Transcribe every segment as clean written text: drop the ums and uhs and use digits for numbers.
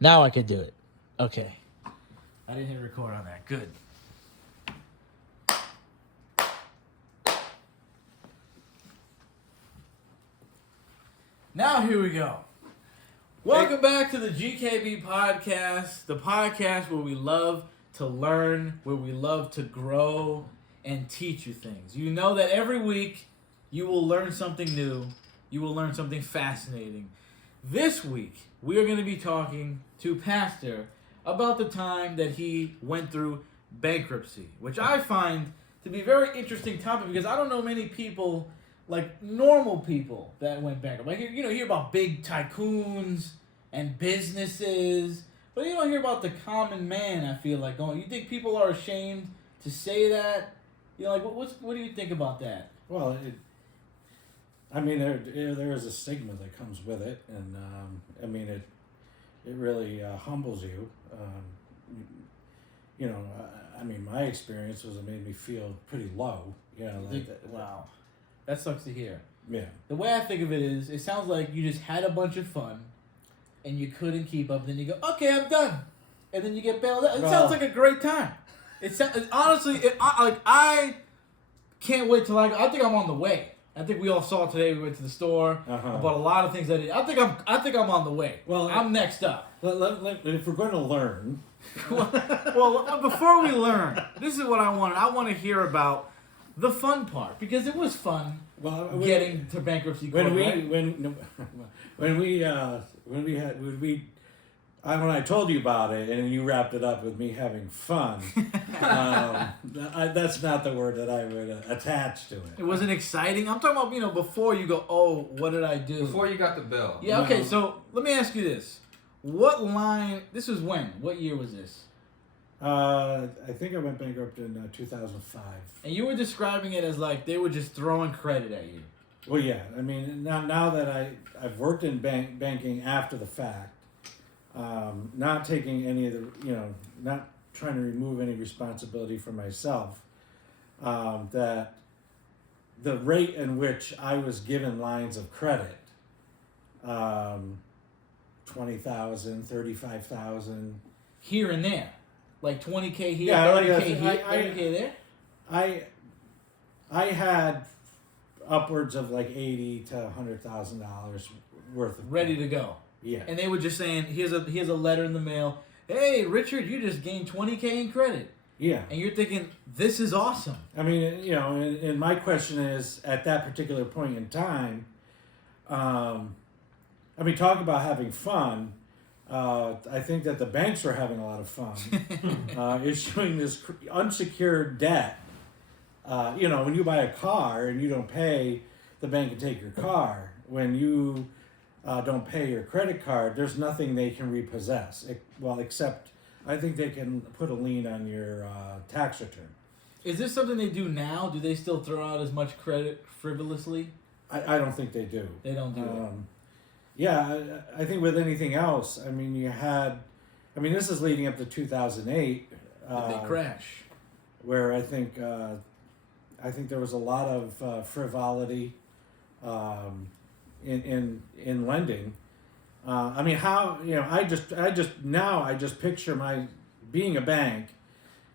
Now I could do it. Okay. I didn't hit record on that. Good. Now here we go. Welcome back to the GKB podcast, the podcast where we love to learn, where we love to grow and teach you things. You know that every week you will learn something new. You will learn something fascinating. This week, we are going to be talking to Pastor about the time that he went through bankruptcy, which I find to be a very interesting topic because I don't know many people, like normal people, that went bankrupt. Like, you hear about big tycoons and businesses, but you don't hear about the common man, I feel like. You think people are ashamed to say that? What do you think about that? Well, there is a stigma that comes with it, and it really humbles you. My experience was it made me feel pretty low. Wow, that sucks to hear. Yeah. The way I think of it is, it sounds like you just had a bunch of fun, and you couldn't keep up. Then you go, okay, I'm done, and then you get bailed out. It sounds like a great time. I can't wait till I think I'm on the way. I think we all saw today. We went to the store. I bought a lot of things. I think I'm on the way. Well, I'm next up. If we're going to learn, well, before we learn, this is what I wanted. I want to hear about the fun part because it was fun. Getting to bankruptcy court. When I told you about it and you wrapped it up with me having fun, that's not the word that I would attach to it. It wasn't exciting. I'm talking about, before you go, oh, what did I do? Before you got the bill. Yeah, okay, so let me ask you this. This was when? What year was this? I think I went bankrupt in 2005. And you were describing it as like they were just throwing credit at you. Well, yeah. I mean, now that I've worked in banking after the fact, not taking any of the, not trying to remove any responsibility for myself, that the rate in which I was given lines of credit, 20,000, 35,000. Here and there. Like 20K here, yeah, 30K here, 30K there? I had upwards of like $80,000 to $100,000 worth of ready to go. Yeah. And they were just saying, here's a letter in the mail. Hey, Richard, you just gained 20K in credit. Yeah. And you're thinking, this is awesome. I mean, and my question is, at that particular point in time, talk about having fun. I think that the banks were having a lot of fun issuing this unsecured debt. When you buy a car and you don't pay, the bank can take your car. When you don't pay your credit card, there's nothing they can repossess. Except I think they can put a lien on your tax return. Is this something they do now? Do they still throw out as much credit frivolously? I don't think they do. They don't do it. Yeah, I think with anything else, this is leading up to 2008. The big crash. Where I think there was a lot of frivolity in lending. I just picture being a bank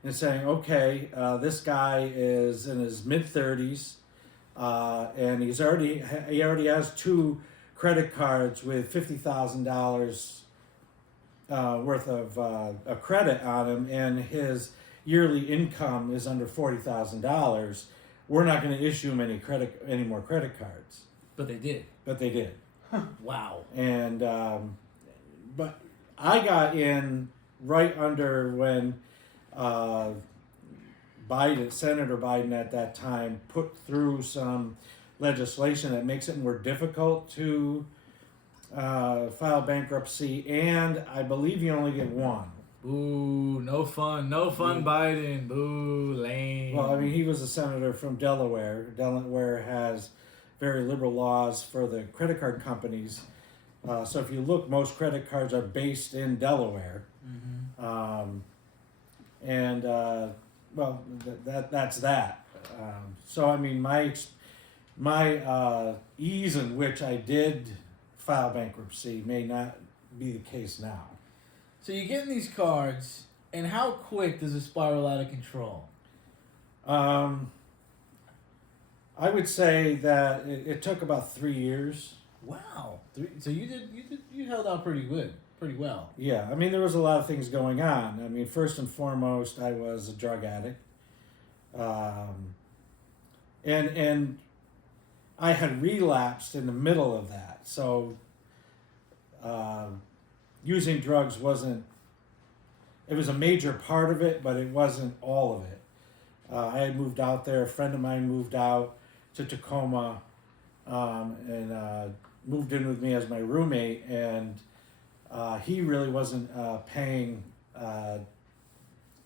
and saying, okay, this guy is in his mid-30s, and he already has 2 credit cards with $50,000 worth of a credit on them, and his yearly income is under $40,000. We're not going to issue him any more credit cards. But they did. Wow. And but I got in right under when Senator Biden at that time put through some legislation that makes it more difficult to file bankruptcy, and I believe you only get one. Boo, no fun, Biden, boo, lame. Well, he was a senator from Delaware. Delaware has very liberal laws for the credit card companies. So if you look, most credit cards are based in Delaware. Mm-hmm. That's that. My ease in which I did file bankruptcy may not be the case now. So you get in these cards, and how quick does it spiral out of control? I would say that it took about 3 years. Wow. So you held out pretty well. Yeah, I mean, there was a lot of things going on. I mean, first and foremost, I was a drug addict. And I had relapsed in the middle of that. So using drugs it was a major part of it, but it wasn't all of it. I had moved out there. A friend of mine moved out to Tacoma and moved in with me as my roommate, and he really wasn't paying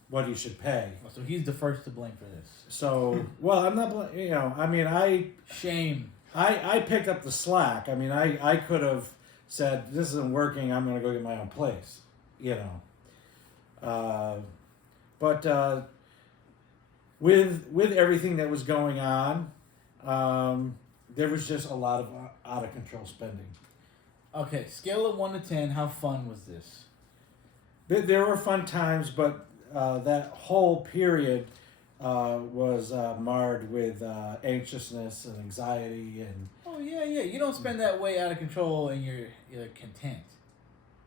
what he should pay. So he's the first to blame for this. So, well, I'm not, I mean, Shame. I picked up the slack. I mean, I could have said, this isn't working, I'm going to go get my own place, But with everything that was going on, there was just a lot of out of control spending. Okay, scale of 1 to 10, how fun was this? There were fun times, but that whole period was marred with anxiousness and anxiety and. Oh yeah. You don't spend that way out of control and you're content.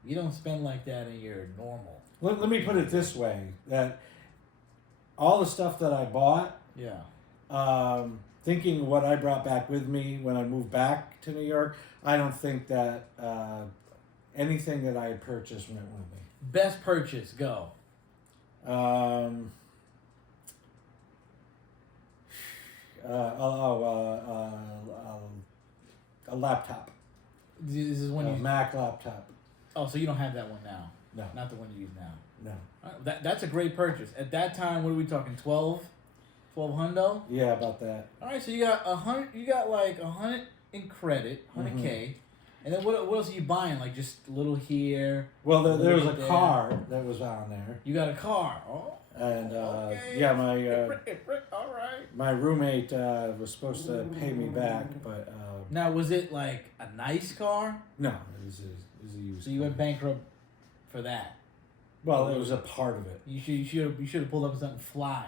You don't spend like that and you're normal. Let me put it this way: that all the stuff that I bought, thinking what I brought back with me when I moved back to New York, I don't think that anything that I had purchased went with me. Best purchase, go. A laptop. This is when a Mac laptop. Oh, so you don't have that one now? No. Not the one you use now? No. That's a great purchase. At that time, what are we talking, 12 hundo? Yeah, about that. All right, so you got 100. You got like 100 in credit, 100K, Mm-hmm. and then what else are you buying? Like just a little here. Well, there was a there. car that was on there. You got a car. Oh. And Okay. yeah, All right. my roommate was supposed to pay me back, but Now, was it like a nice car? no, it was a used. So you went bankrupt for that. Well, it was a part of it. You should have pulled up something fly.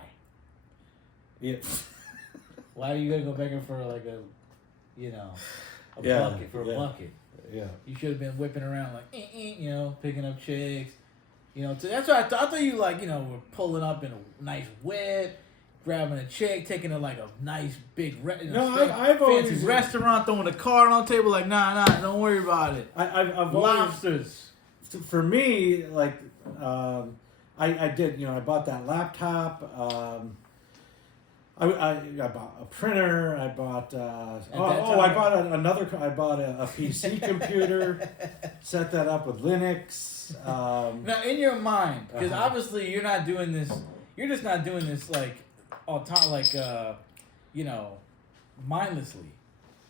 Yeah. Why are you gonna go bankrupt for like a bucket for a bucket? Yeah. You should have been whipping around like picking up chicks. So that's what I thought you were pulling up in a nice whip, grabbing a chick, taking her like a nice big I've fancy always restaurant, throwing a card on the table like nah, don't worry about it. I've Lobsters. Always, for me, like I did. I bought that laptop. I bought a printer. I bought. I bought a PC computer. Set that up with Linux. Now, in your mind, because obviously you're not doing this. You're just not doing this mindlessly.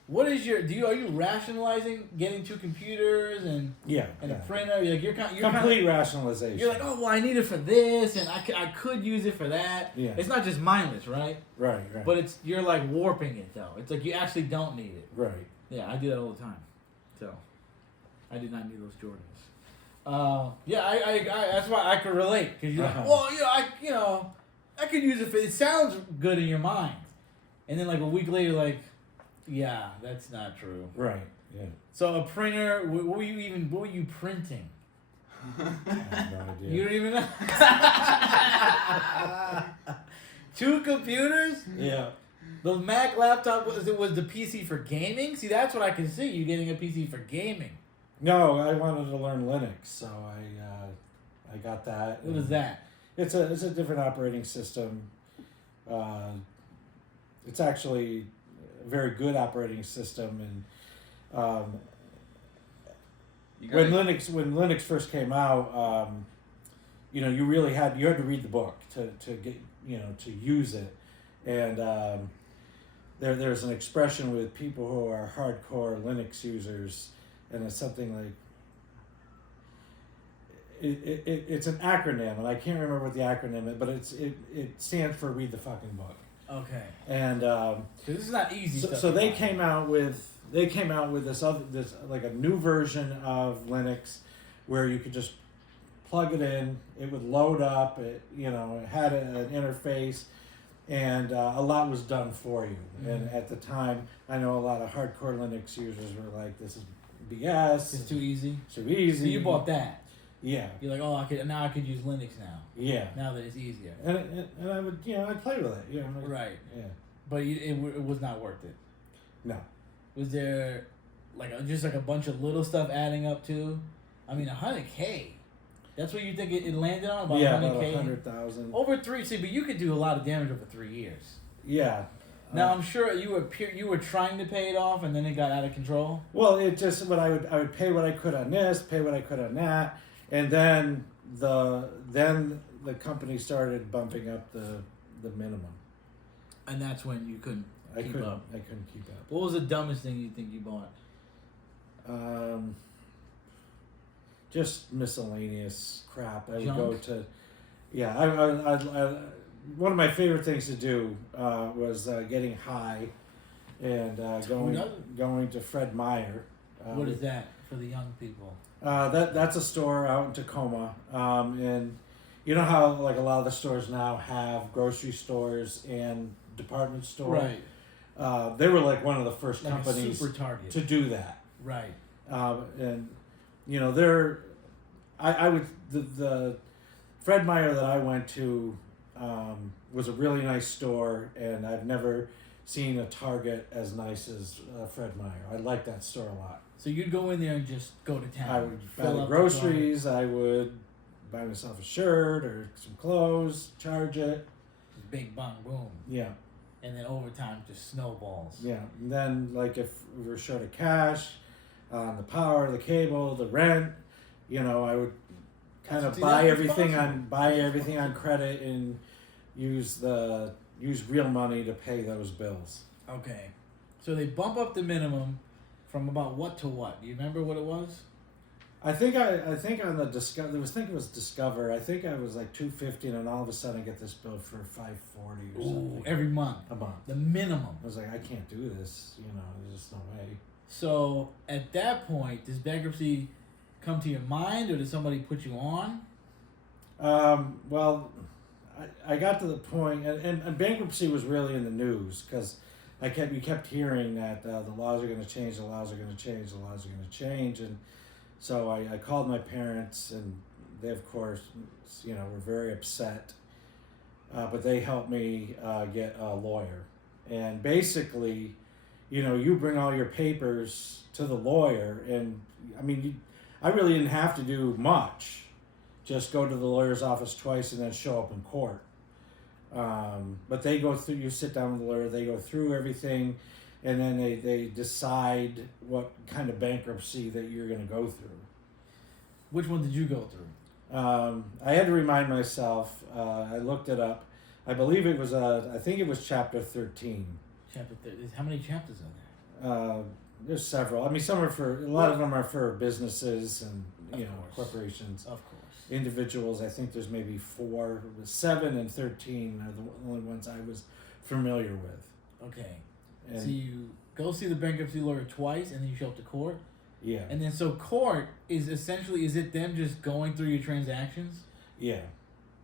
What is are you rationalizing getting 2 computers and a printer? You're complete rationalization. You're like, oh well, I need it for this, and I could use it for that. Yeah. It's not just mindless, right? Right. But you're like warping it though. It's like you actually don't need it. Right. Yeah, I do that all the time. So, I did not need those Jordans. I that's why I could relate, because you're like, well, I could use it. It sounds good in your mind, and then like a week later, like, yeah, that's not true. Right. Yeah. So a printer, what were you printing? I have no idea. You don't even know. 2 computers? Yeah. The Mac laptop was the PC for gaming? See, that's what I can see. You getting a PC for gaming. No, I wanted to learn Linux, so I got that. What was that? It's a different operating system. It's actually a very good operating system, and when Linux first came out, you really had to read the book to get to use it, and there's an expression with people who are hardcore Linux users. And it's something like it's an acronym, and I can't remember what the acronym is, but it stands for read the fucking book. Okay. And this is not easy. So they came out with this like a new version of Linux, where you could just plug it in, it would load up. It had an interface, and a lot was done for you. Mm-hmm. And at the time, I know a lot of hardcore Linux users were like, "This is BS. It's too easy. Too easy." So you bought that. Yeah. You're like, oh, I could use Linux now. Yeah. Now that it's easier. And I would, I'd play with it. Right. Yeah. But it was not worth it. No. Was there just a bunch of little stuff adding up to? I mean, $100K. That's what you think it landed on? About yeah, $100K? about 100,000. Over 3. See, but you could do a lot of damage over 3 years. Yeah. Now I'm sure you were trying to pay it off, and then it got out of control. Well, it just I would pay what I could on this, pay what I could on that, and then the company started bumping up the minimum. And that's when you couldn't keep up. I couldn't keep up. What was the dumbest thing you think you bought? Just miscellaneous crap. I would Junk? go to, yeah. I one of my favorite things to do was getting high, and going to Fred Meyer. What is that for the young people? That's a store out in Tacoma, and you know how like a lot of the stores now have grocery stores and department stores. Right. They were like one of the first like companies a super Target to do that. Right. And the Fred Meyer that I went to was a really nice store, and I've never seen a Target as nice as Fred Meyer. I like that store a lot. So you'd go in there and just go to town. I would buy fill the up groceries. I would buy myself a shirt or some clothes, charge it. Just big bang boom. Yeah. And then over time, just snowballs. Yeah. And then, like, if we were short of cash on the power, the cable, the rent, I would kind of buy everything on credit and use real money to pay those bills. Okay. So they bump up the minimum from about what to what? Do you remember what it was? I think on the Discover, I think it was Discover. I think I was like $250, and then all of a sudden I get this bill for $540 or something. Every month. A month. The minimum. I was like, I can't do this. There's just no way. So at that point, does bankruptcy come to your mind, or does somebody put you on? Well, I got to the point, and bankruptcy was really in the news because we kept hearing that the laws are going to change, the laws are going to change, the laws are going to change, and so I called my parents, and they, of course, were very upset, but they helped me get a lawyer, and basically, you bring all your papers to the lawyer, and I mean, I really didn't have to do much. Just go to the lawyer's office twice and then show up in court. But they go through, you sit down with the lawyer, they go through everything, and then they decide what kind of bankruptcy that you're going to go through. Which one did you go through? I had to remind myself. I looked it up. I believe it was, I think it was Chapter 13. Chapter 13. How many chapters are there? There's several. I mean, a lot of them are for businesses and, corporations. Of course. Individuals, I think there's maybe 4. It was 7 and 13 are the only ones I was familiar with. Okay. And so you go see the bankruptcy lawyer twice, and then you show up to court? Yeah. And then so court is essentially, is it them just going through your transactions? Yeah.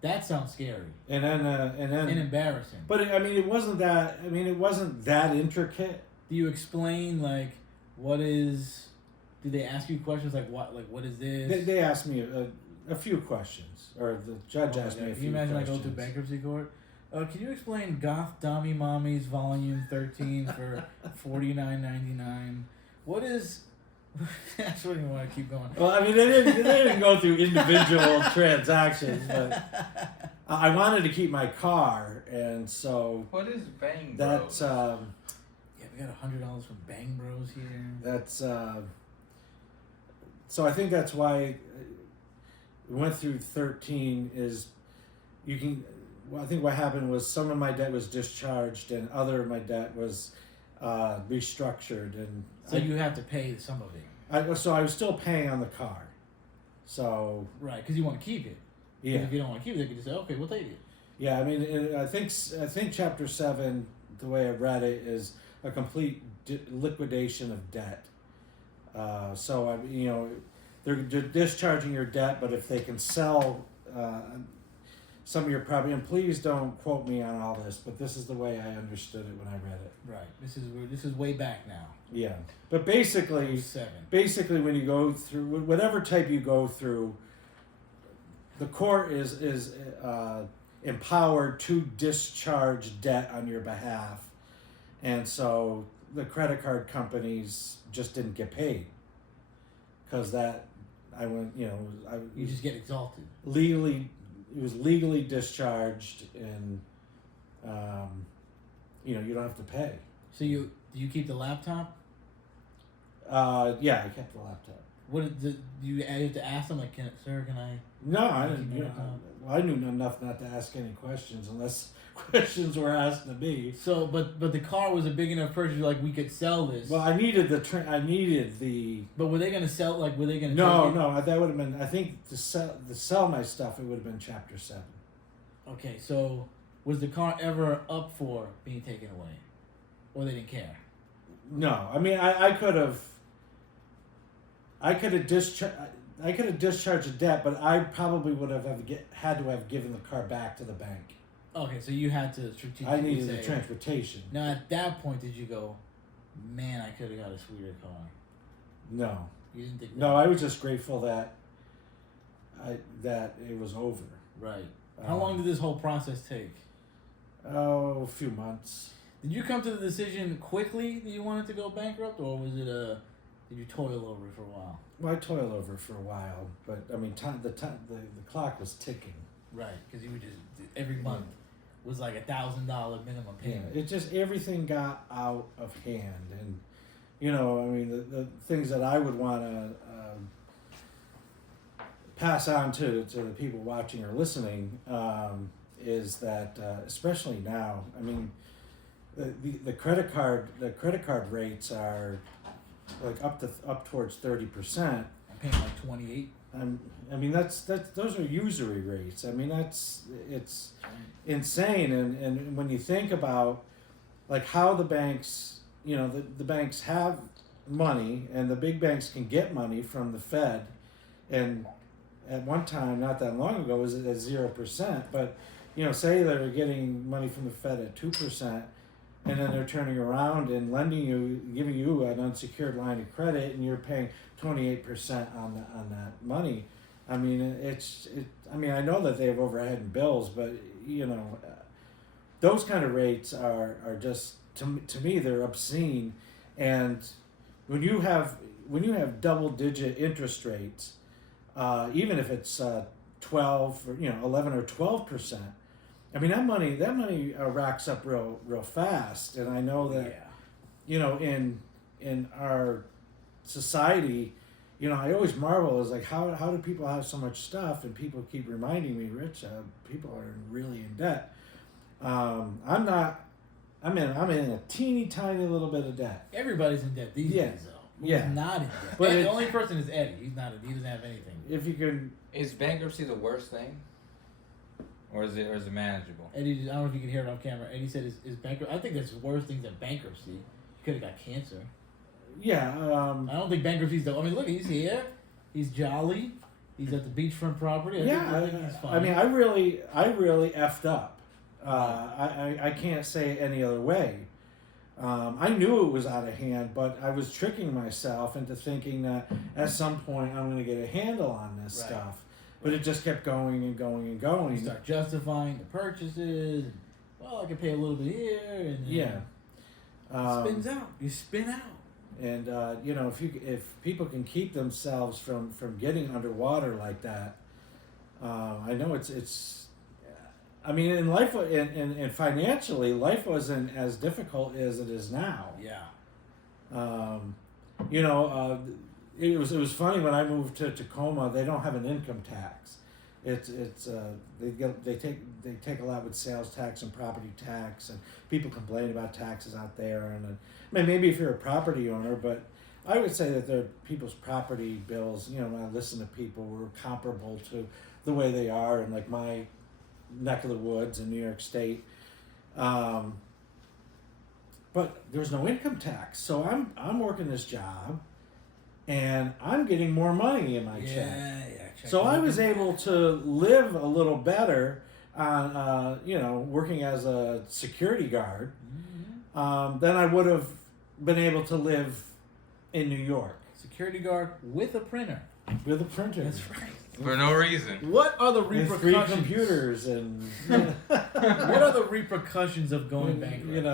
That sounds scary. And embarrassing. But it wasn't that intricate. Do you explain what is? Do they ask you questions like what is this? They asked me a few questions, or the judge asked me a few questions. Can you imagine I go to bankruptcy court? Can you explain Goth Dummy Mommies Volume 13 for $49.99? What is? That's what you want to keep going. Well, I mean, they didn't go through individual transactions, but I wanted to keep my car, and so what is Bang Bros? Yeah, we got $100 from Bang Bros here. That's so I think that's why we went through 13 is you can. Well, I think what happened was some of my debt was discharged, and other of my debt was restructured, and so you have to pay some of it. So I was still paying on the car. So right, because you want to keep it. Yeah. If you don't want to keep it, they can just say, "Okay, we'll take it." Yeah, I mean, I think Chapter 7, the way I read it, is a complete liquidation of debt. So they're discharging your debt, but if they can sell some of your property, and please don't quote me on all this, but this is the way I understood it when I read it. Right. This is way back now. Yeah, but basically, when you go through whatever type you go through, the court is empowered to discharge debt on your behalf, and so the credit card companies just didn't get paid because You just get exalted. It was legally discharged, and you don't have to pay. So do you keep the laptop? Yeah, I kept the laptop. What do you have to ask them? Like, sir, can I? No, I didn't. I knew enough not to ask any questions unless questions were asked to me. So, but the car was a big enough purchase. Like, we could sell this. Well, I needed the. But were they gonna sell? Like, were they gonna? No. That would have been. I think to sell my stuff, it would have been Chapter 7. Okay, so was the car ever up for being taken away, or they didn't care? No, I mean I could have. I could have discharged a debt, but I probably would have had to have given the car back to the bank. Okay, so you had to strategically I needed the transportation. Now, at that point, did you go, man, I could have got a sweeter car? No. You didn't think that? No, I was just grateful that it was over. Right. How long did this whole process take? Oh, a few months. Did you come to the decision quickly that you wanted to go bankrupt, or was it did you toil over it for a while? Well, I toiled over it for a while, but I mean, the clock was ticking. Right, because you would just every month was like $1,000 minimum payment. Yeah, it just everything got out of hand, and I mean, the things that I would want to pass on to the people watching or listening is that especially now, I mean, the credit card rates are like up towards 30%. I'm paying like 28. I mean those are usury rates. I mean it's insane, and when you think about like how the banks, the banks have money, and the big banks can get money from the Fed, and at one time not that long ago was at 0%, but say they're getting money from the Fed at 2%. And then they're turning around and giving you an unsecured line of credit, and you're paying 28% on that money. I mean, I know that they have overhead and bills, but those kind of rates are just to me they're obscene. And when you have double-digit interest rates, even if it's 12 or 11 or 12%. I mean that money racks up real fast, and I know that in our society, I always marvel is like how do people have so much stuff, and people keep reminding me, Rich, people are really in debt. I'm in a teeny tiny little bit of debt. Everybody's in debt these days, though. Who's not in debt? But the only person is Eddie. He doesn't have anything. If you can, is bankruptcy the worst thing? Or is it manageable? Eddie, I don't know if you can hear it on camera. Eddie said, "Is bankruptcy?" I think that's worse things than bankruptcy. You could have got cancer. Yeah. I don't think bankruptcy's though. I mean, look, he's here. He's jolly. He's at the beachfront property. I think he's fine. I mean, I really effed up. I can't say it any other way. I knew it was out of hand, but I was tricking myself into thinking that at some point I'm going to get a handle on this stuff. But it just kept going and going and going. You start justifying the purchases. Well, I can pay a little bit here, and then spins out. You spin out. And if people can keep themselves from getting underwater like that, I know it's. I mean, in life and financially, life wasn't as difficult as it is now. Yeah. It was funny when I moved to Tacoma. They don't have an income tax. They take a lot with sales tax and property tax, and people complain about taxes out there. And I mean, maybe if you're a property owner, but I would say that people's property bills. When I listen to people, were comparable to the way they are in like my neck of the woods in New York State. But there's no income tax, so I'm working this job. and I'm getting more money in my check. Yeah. So I was able to live a little better on, working as a security guard than I would have been able to live in New York. Security guard with a printer. With a printer. That's right. For no reason. What are the And repercussions? 3 computers and What are the repercussions of going bankrupt?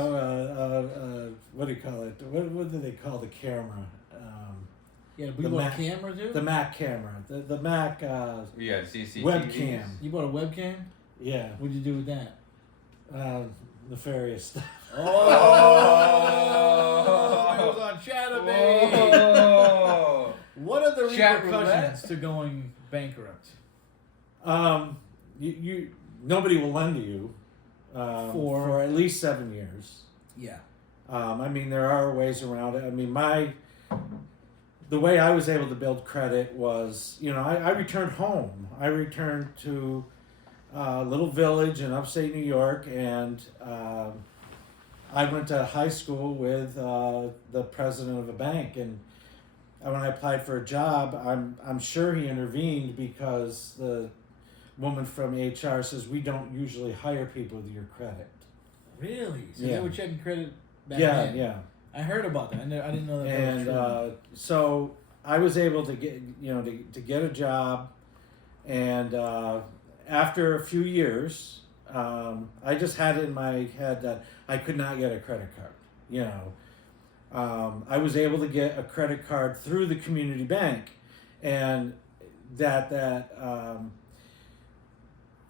what do you call it? What do they call the camera? Yeah, the you bought Mac- a camera too? The Mac camera. The Mac Yeah, CCTV. webcam. You bought a webcam? Yeah. What'd you do with that? Nefarious stuff. Oh! It was on Chatterbait! Oh. What are the Chat repercussions to going bankrupt? You nobody will lend to you for at least 7 years. Yeah. There are ways around it. The way I was able to build credit was, I returned home. I returned to a little village in upstate New York, and I went to high school with the president of a bank. And when I applied for a job, I'm sure he intervened because the woman from HR says we don't usually hire people with your credit. Really? So Yeah. they were checking credit back Yeah, then? yeah. I heard about that. I didn't know that. And that was true. so I was able to get to get a job, and after a few years, I just had it in my head that I could not get a credit card. I was able to get a credit card through the community bank, and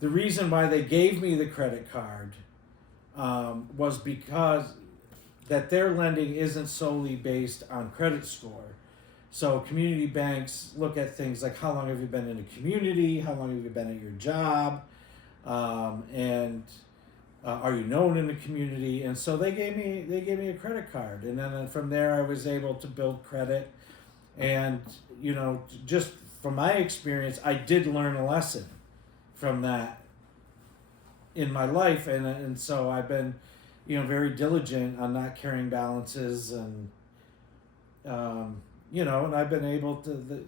the reason why they gave me the credit card was because that their lending isn't solely based on credit score. So community banks look at things like how long have you been in the community, how long have you been at your job, and are you known in the community? And so they gave me a credit card, and then from there I was able to build credit. And just from my experience, I did learn a lesson from that in my life, and so I've been very diligent on not carrying balances, and and I've been able to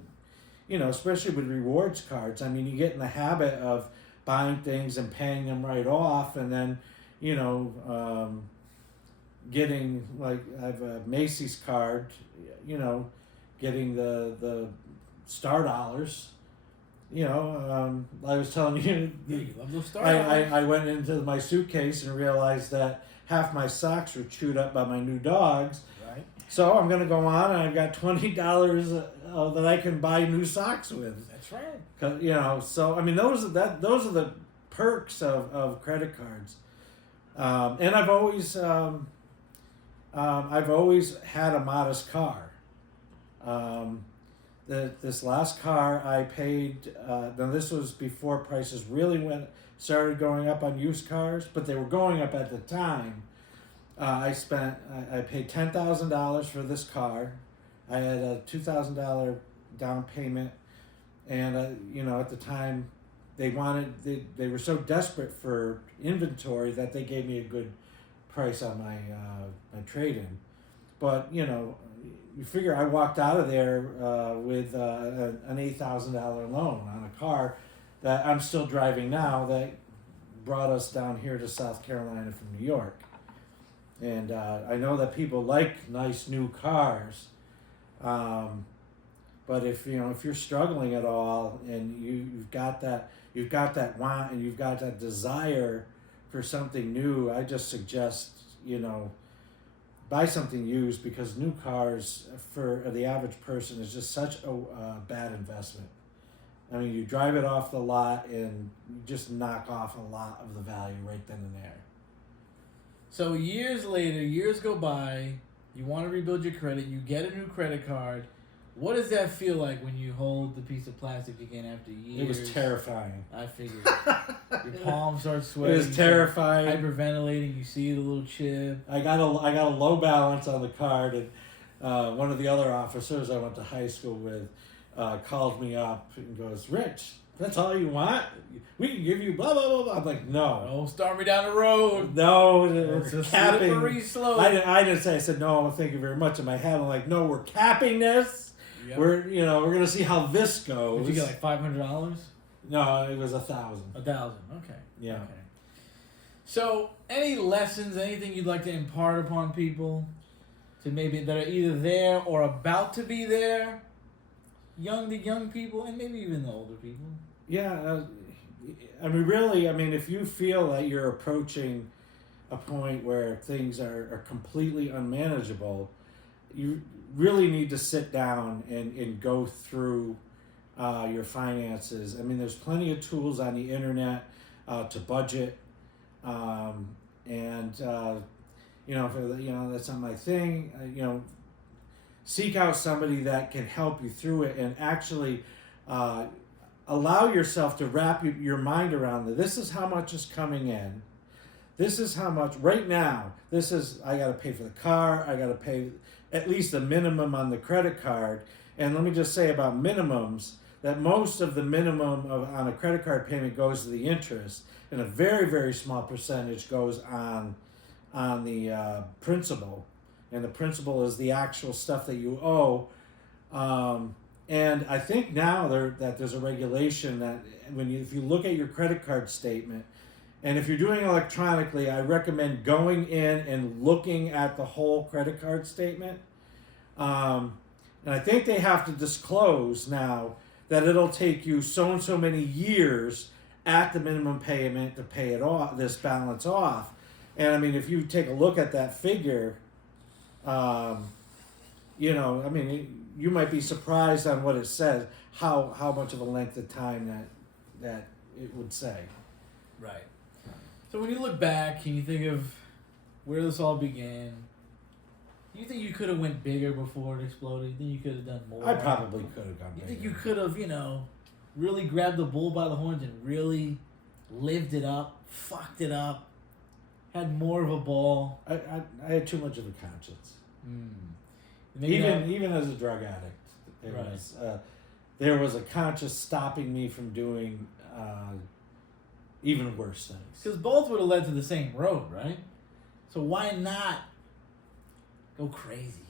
especially with rewards cards. You get in the habit of buying things and paying them right off, and then getting, like, I have a Macy's card, getting the Star Dollars. I was telling you, Yeah, you love those Star I went into my suitcase and realized that half my socks were chewed up by my new dogs. Right. So I'm gonna go on, and I've got $20 that I can buy new socks with. That's right. 'Cause, so those are the perks of credit cards. And I've always had a modest car. This last car I paid, now this was before prices really started going up on used cars, but they were going up at the time. I paid $10,000 for this car. I had a $2,000 down payment, and at the time they were so desperate for inventory that they gave me a good price on my trade-in. But you figure I walked out of there with an $8,000 loan on a car that I'm still driving now, that brought us down here to South Carolina from New York. And I know that people like nice new cars, but if you're struggling at all, and you've got that want, and you've got that desire for something new, I just suggest buy something used, because new cars for the average person is just such a bad investment. You drive it off the lot and you just knock off a lot of the value right then and there. So years later, years go by, you want to rebuild your credit, you get a new credit card. What does that feel like when you hold the piece of plastic again after years? It was terrifying. I figured. Your palms start sweating. It was terrifying. Hyperventilating. You see the little chip. I got a low balance on the card, and one of the other officers I went to high school with called me up and goes, "Rich, that's all you want? We can give you blah blah blah blah." I'm like, "No, Don't start me down the road. no, It's a capping." slippery slope. I didn't say. I said, "No, thank you very much." In my head, I'm like, "No, we're capping this. Yep. we're gonna see how this goes. Did you get like $500? No, it was 1,000. 1,000. Okay. Yeah. Okay. So, any lessons, anything you'd like to impart upon people, to maybe that are either there or about to be there, the young people, and maybe even the older people? Yeah, I mean, really, if you feel that you're approaching a point where things are completely unmanageable, you really need to sit down and go through your finances. There's plenty of tools on the internet to budget, and if that's not my thing, seek out somebody that can help you through it and actually allow yourself to wrap your mind around it. This is how much is coming in. This is how much right now. I got to pay for the car. I got to pay at least a minimum on the credit card. And let me just say about minimums that most of the minimum on a credit card payment goes to the interest, and a very, very small percentage goes on the principal. And the principal is the actual stuff that you owe. And I think now that there's a regulation that if you look at your credit card statement, and if you're doing it electronically, I recommend going in and looking at the whole credit card statement. And I think they have to disclose now that it'll take you so and so many years at the minimum payment to pay it off, this balance off. And if you take a look at that figure, you might be surprised on what it says, how much of a length of time that it would say. Right. So when you look back and you think of where this all began, do you think you could have went bigger before it exploded? You think you could have done more? I probably could have gone bigger. You think you could have, really grabbed the bull by the horns and really lived it up, fucked it up, had more of a ball? I had too much of a conscience. Mm. Even as a drug addict, there was a conscience stopping me from doing even worse things. Because both would have led to the same road, right? So why not go crazy?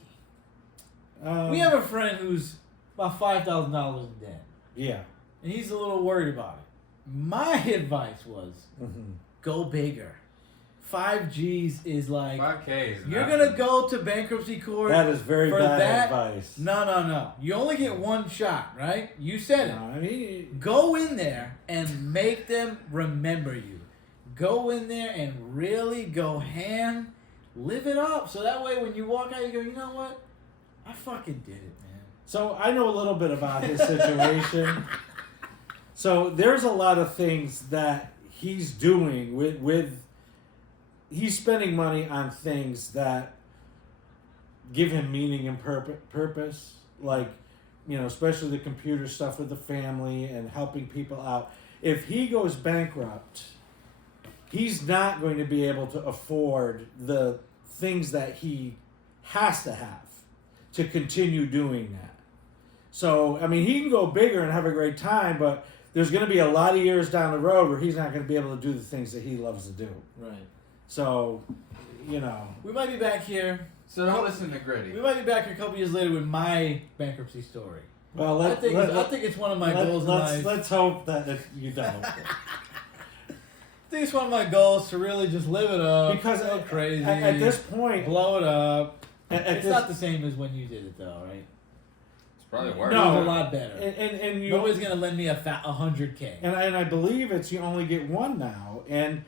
We have a friend who's about $5,000 in debt. Yeah. And he's a little worried about it. My advice was go bigger. 5 G's is like 5K is you're nothing. gonna go to bankruptcy court. That is very for bad that. advice. No. You only get one shot, right? You said it. No, Go in there and make them remember you. Go in there and really go ham. Live it up. So that way when you walk out, you go, you know what? I fucking did it, man. So I know a little bit about his situation. So there's a lot of things that he's doing with he's spending money on things that give him meaning and purpose, like, especially the computer stuff with the family and helping people out. If he goes bankrupt, he's not going to be able to afford the things that he has to have to continue doing that. So, he can go bigger and have a great time, but there's going to be a lot of years down the road where he's not going to be able to do the things that he loves to do. Right. So, we might be back here. So don't listen to Gritty. We might be back here a couple years later with my bankruptcy story. Well, I think it's one of my goals in life. Let's hope that you don't. I think it's one of my goals to really just live it up. Because go crazy. At this point, blow it up. It's not the same as when you did it, though, right? It's probably worse. No, it was a lot better. And you, nobody's gonna lend me $100K. And I believe you only get one now, and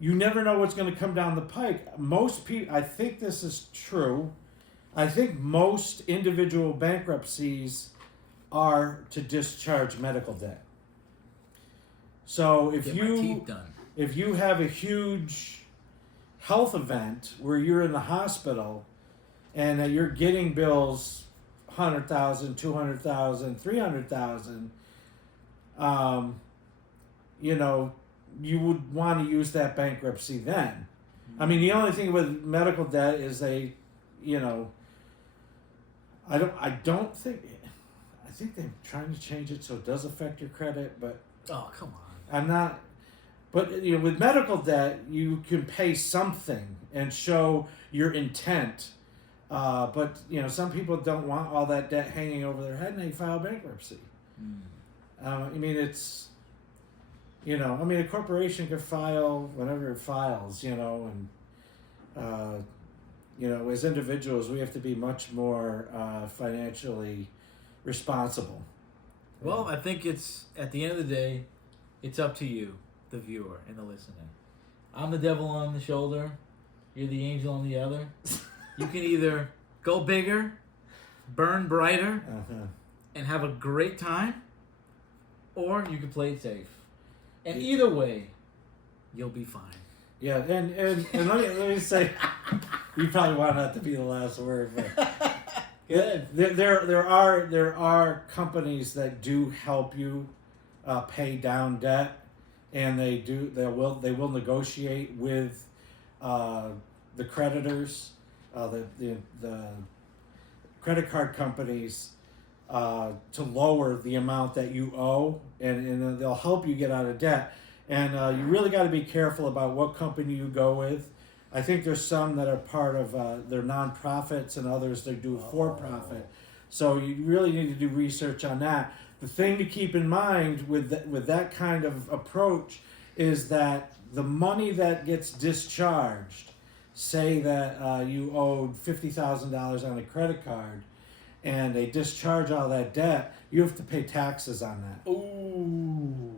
you never know what's going to come down the pike. Most people, I think this is true. I think most individual bankruptcies are to discharge medical debt. So if you have a huge health event where you're in the hospital and you're getting bills $100,000, $200,000, $300,000, you would want to use that bankruptcy then. The only thing with medical debt is I think they're trying to change it so it does affect your credit, but oh, come on. I'm not. But with medical debt, you can pay something and show your intent But some people don't want all that debt hanging over their head, and they file bankruptcy. I mean, it's a corporation could file whenever it files, and as individuals, we have to be much more financially responsible. Well, I think it's at the end of the day, it's up to you, the viewer and the listener. I'm the devil on the shoulder. You're the angel on the other. You can either go bigger, burn brighter, and have a great time, or you can play it safe. And either way, you'll be fine. Yeah, and let me say, you probably want that to be the last word, but Good. there are companies that do help you pay down debt, and they will negotiate with the creditors, the credit card companies, to lower the amount that you owe, and they'll help you get out of debt. And you really got to be careful about what company you go with. I think there's some that are part of they're nonprofits, and others that do for-profit. So you really need to do research on that. The thing to keep in mind with that kind of approach is that the money that gets discharged, say that you owed $50,000 on a credit card, and they discharge all that debt, you have to pay taxes on that. Ooh.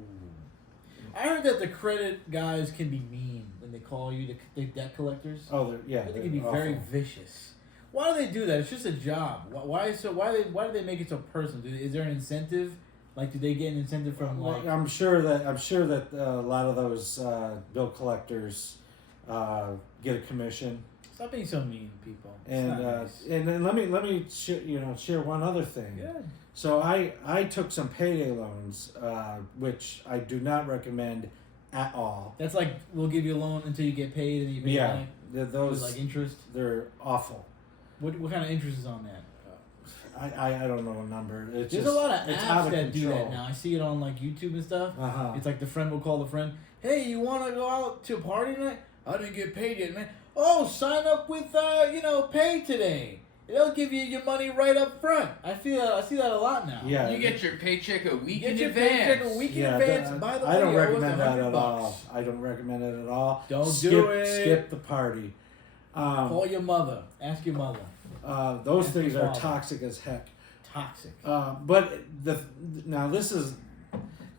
I heard that the credit guys can be mean when they call you the debt collectors. Oh, They can be very vicious. Why do they do that? It's just a job. Why do they make it so personal? Is there an incentive? Like, do they get an incentive from like? I'm sure that a lot of those bill collectors get a commission. Stop being so mean, people. And nice. and then let me share one other thing. Good. So I took some payday loans, which I do not recommend at all. That's like we'll give you a loan until you get paid and you pay back. Those like interest. They're awful. What kind of interest is on that? I don't know a number. It's There's just, a lot of it's apps out of that do control. that now. I see it on like YouTube and stuff. Uh-huh. It's like the friend will call the friend. Hey, you want to go out to a party tonight? I didn't get paid yet, man. Oh, sign up with pay today. They'll give you your money right up front. I see that a lot now. Yeah. You get your paycheck a week in Get your advance. paycheck a week in advance. By the way, I don't you owe us recommend that at $100. all. I don't recommend it at all. Don't do it. Skip the party. Call your mother. Ask your mother. Those Ask things your are father. toxic as heck. Toxic. But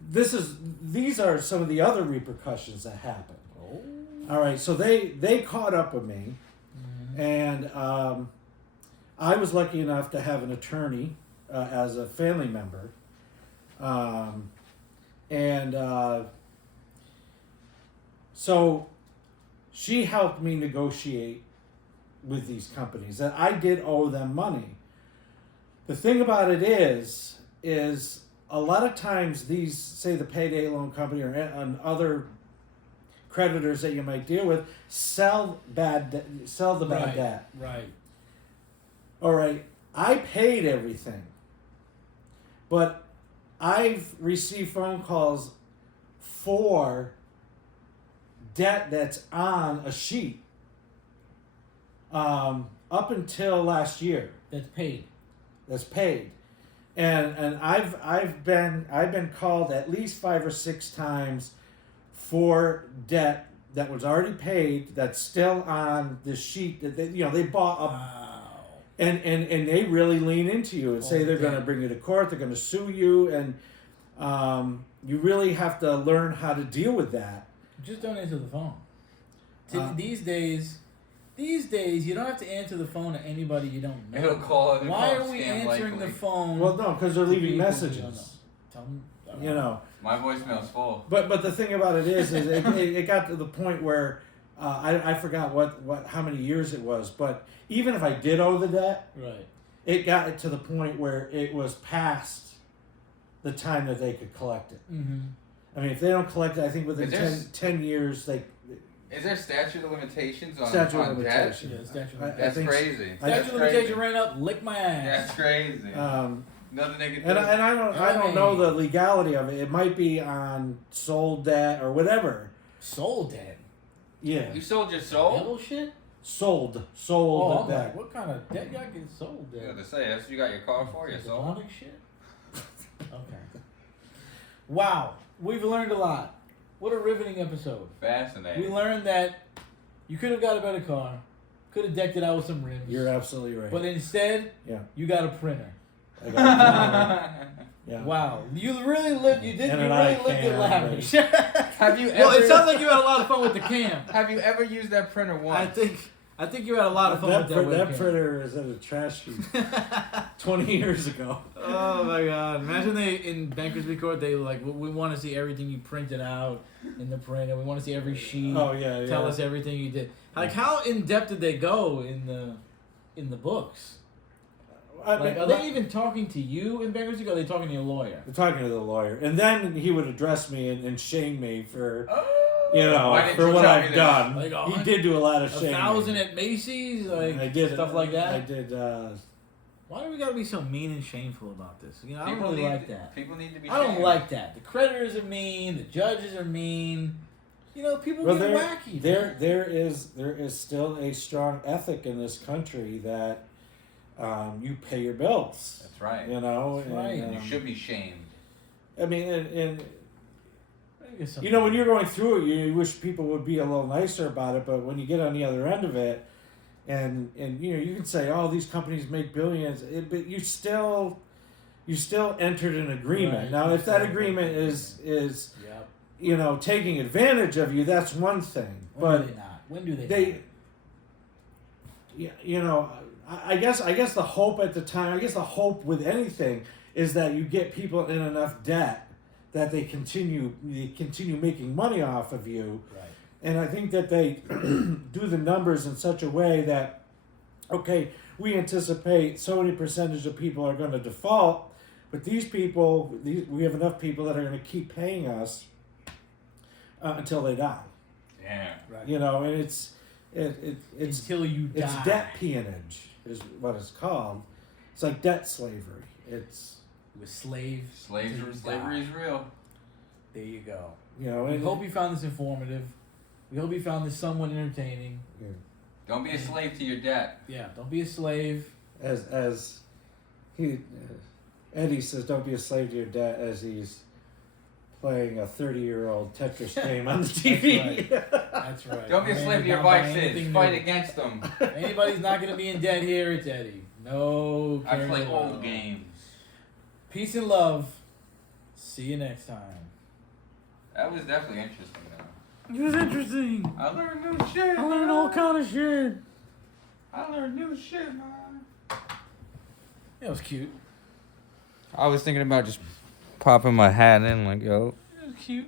these are some of the other repercussions that happen. Oh. All right, so they caught up with me, and I was lucky enough to have an attorney as a family member, so she helped me negotiate with these companies that I did owe them money. The thing about it is a lot of times these, say the payday loan company or other creditors that you might deal with, sell the bad debt. Right. All right, I paid everything, but I've received phone calls for debt that's on a sheet up until last year. That's paid, and I've been called at least 5 or 6 times for debt that was already paid that's still on the sheet that they bought up. Wow. And they really lean into you and say they're going to bring you to court, they're going to sue you, and you really have to learn how to deal with that. Just don't answer the phone. These days, you don't have to answer the phone to anybody you don't know. It'll call. Why are we answering the phone? Well, no, because they're leaving people we messages. don't know? Tell them, You know. My voicemail's full. But the thing about it is it got to the point where I forgot how many years it was, but even if I did owe the debt, right, it got to the point where it was past the time that they could collect it. Mm-hmm. I mean, if they don't collect it, I think within 10 years they. Is there statute of limitations on Statute of debt? limitations. Yeah, statute of I That's think so. crazy. Statute of limitation ran up, lick my ass. That's crazy. Nothing they can do. And I don't know the legality of it. It might be on sold debt or whatever. Soul debt. Yeah. You sold your soul? Devil shit? sold Oh, the I'm debt. like, what kind of debt y'all get sold Yeah, there? to say that's what you got your car for. Your soul. Demonic shit? Okay. Wow. We've learned a lot. What a riveting episode. Fascinating. We learned that you could have got a better car, could have decked it out with some rims. You're absolutely right. But instead, Yeah. you got a printer. I got yeah. Wow. You really lived, you And really an lived it iCam, lavish. Have you ever? Well, it sounds like you had a lot of fun with the cam. Have you ever used that printer once? I think you had a lot of fun with that That webcam. printer is at a trash heap 20 years ago. Oh my god. Imagine they, in bankruptcy court, they like, we want to see everything you printed out in the printer. We want to see every sheet. Oh, yeah. Tell us everything you did. Like, how in depth did they go in the books? Like, are they even talking to you in bankruptcy court? Or are they talking to your lawyer? They're talking to the lawyer. And then he would address me and shame me for, Why didn't for you what tell me I've this? done. Like, He did do a lot of shaming. 1,000 at Macy's? Like, I did stuff like that? I did. Why do we gotta be so mean and shameful about this? You know, I don't really like that. People need to be. I don't shamed. like that. The creditors are mean. The judges are mean. You know, people Well, get wacky. there is still a strong ethic in this country that you pay your bills. That's right. You know, That's right. and, You should be shamed. I mean, and I guess you know, when you're going through it, you wish people would be a little nicer about it. But when you get on the other end of it, and you know, you can say, "Oh, these companies make billions," but you still entered an agreement. Right. Now, if that agreement is Yep. you know, taking advantage of you, that's one thing. When But do they not? When do they? they, not? you know, I guess the hope at the time, I guess the hope with anything is that you get people in enough debt that they continue making money off of you. Right. And I think that they do the numbers in such a way that, okay, we anticipate so many percentage of people are going to default, but we have enough people that are going to keep paying us until they die. Yeah. Right. You know, and it's until you die. it's debt peonage is what it's called. It's like debt slavery. It's With slaves. Slavery is real. There you go. you know. We And, hope you found this informative. We hope you found this somewhat entertaining. Don't be a slave to your debt. Yeah. Don't be a slave. as he Eddie says, don't be a slave to your debt as he's playing a 30-year-old Tetris game on the TV. That's right. Don't be a Man, slave to your not buying vices. anything Fight new. against them. Anybody's not going to be in debt here, it's Eddie. No. I carrying play the old load. games. Peace and love. See you next time. That was definitely interesting, though. It was interesting. I learned new shit. I learned all kind of shit. I learned new shit, man. That was cute. I was thinking about just popping my hat in, like, yo. It was cute.